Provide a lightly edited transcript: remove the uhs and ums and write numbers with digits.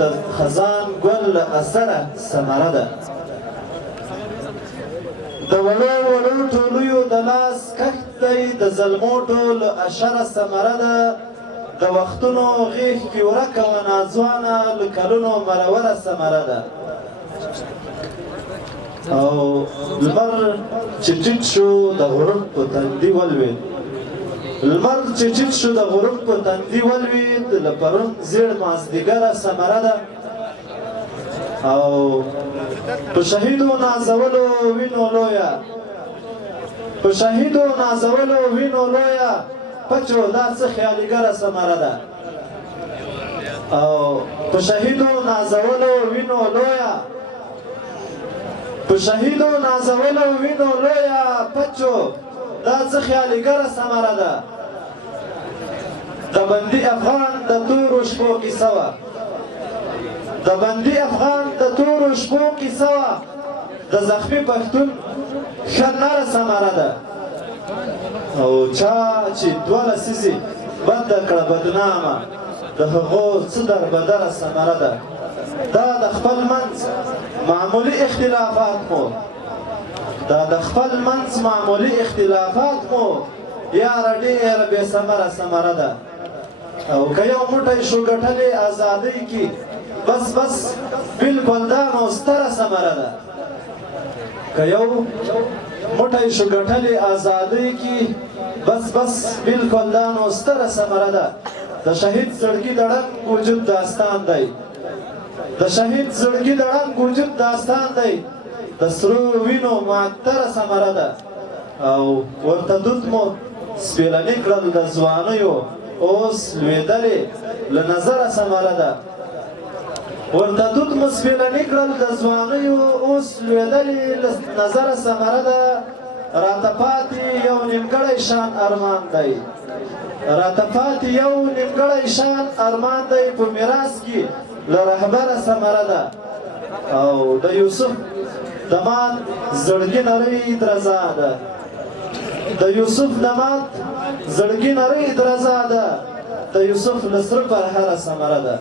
د خزان ګل له اثره ثمره ده د وړو وړو ټولیو د لاس کښت دی د زلمو ټول اشره ثمره ده د وختونو غیږ کې ورکه وه ناځوانه له کلونو مروره ثمره ده او لمر چې ټیټ شو د غروب په تندي ولوېد لمر چې ټیټ شو د غروب په تندي ولوېد له پرون زیړ مازدیګره ثمره ده او په شهیدو نازولو وینو لویه په شهیدو نازولو وینو لویه پچو دا څه خیالګره ثمره ده او په شهیدو نازولو وینو لویه په شهیدو نازولو وینو لویه پچو دا څه خیالګره ثمره ده د بندي افغان د تورو شپو کیسه وه د بندي افغان د تورو شپو کیسه وه د زخمي پښتون ښه نره ثمره ده او چا چې دوه لسیزې بده کړه بدنامه د هغو څه دربدره ثمره ده دا د خپل منځ معمولي اختلافات مو دا د خپل منځ معمولي اختلافات مو یاره ډېره بې ثمره ثمره ده او که یو موټی شو ګټلې ازادۍ کې بس بس بلکل دا نو ستره ثمره ده که یو موټی شو ګټلې ازادۍ کې بس بس بلکل دا نو ستره ثمره ده د شهید زړګي د ړنګ وجود داستان دی د شهید زړګي د ړنګ وجود داستان دی د سرو وینو معطره ثمره ده او ورته دود مو سپېلني کړل د ځوانیو اوس لوېدلې له نظره ثمره ده ورته دود مو سپېلني کړل د ځوانیو اوس لوېدلې له نظره ثمره ده راته پاتې یو نیمګړی شان ارمان دی راته پاتې یو نیمګړی شان ارمان دی په میراث کې له رهبره ثمره ده او د یوسف د مات زړګي نرۍ درزا ده د یوسف د مات زړګي نرۍ درزا ده د یوسف له سره پرهره ثمره ده